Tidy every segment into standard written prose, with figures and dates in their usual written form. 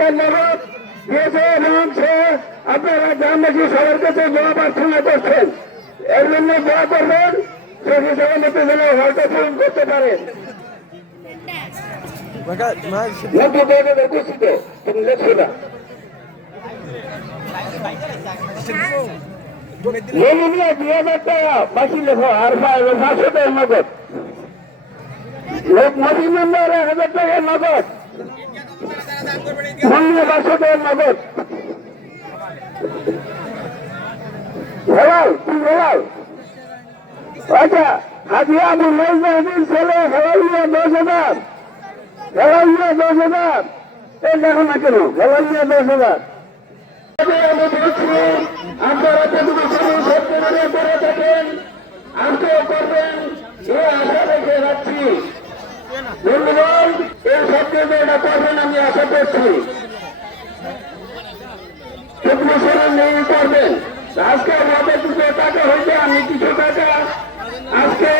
টাকার নগদ দিয়েছে এবং সে আপনারা গ্রামবাসী সবার কাছে দোয়া প্রার্থনা করছেন। এর জন্য দোয়া করবেন, সে সভাপতি যেন হয়তো পূরণ করতে পারেন। উপস্থিত তুমি লেখছো না লেলিনা 2000 টাকা বাকি লেখো আর 500 টাকা নগদ। লোক মোদী মেম্বার 1000 টাকা নগদ, 500 টাকা নগদ। হেলাল তুই হেলাল। আচ্ছা হাজিয়া আবু নজরুদ্দিন ছেলে হেলাল নিয়ে 10,000, হেলাল নিয়ে 10,000। এই দেখো না কেন হেলাল নিয়ে 10,000। আমি বলছি আপনারা যেটুকু সত্য মনে করে থাকেন আজকেও করবেন এ আশা রেখে রাখছি। বন্ধুগণ এই সত্যি এটা করবেন আমি আশা করছি। যেটুকু শরীর নিয়ে করবেন। আজকে আমাদের কিছু টাকা হয়েছে, আমি কিছু টাকা আজকে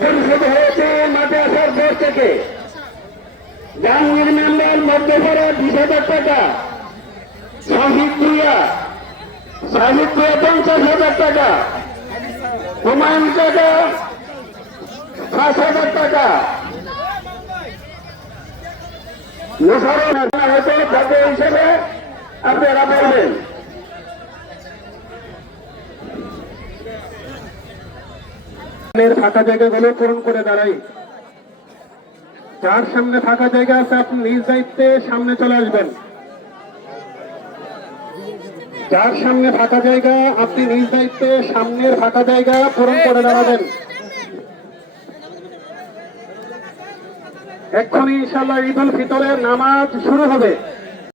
পরিশোধ হয়েছে মাঠে আসার পর থেকে। জাহাঙ্গীর মেম্বার মধ্যপাড়া 20,000 টাকা, শাহিদ ভুইয়া 50,000 টাকা, হুমায়ুন টাকা 5,000 টাকা, হিসেবে আপনারা বলবেন। ফাঁকা জায়গাগুলো পূরণ করে দাঁড়াই। যার সামনে ফাঁকা জায়গা আছে আপনি নিজ দায়িত্বে সামনে চলে আসবেন। যার সামনে ফাঁকা জায়গা আপনি নিজ দায়িত্বে সামনের ফাঁকা জায়গা পূরণ করে দাঁড়াবেন। এক্ষুনি ইনশাআল্লাহ ঈদুল ফিতরের নামাজ শুরু হবে।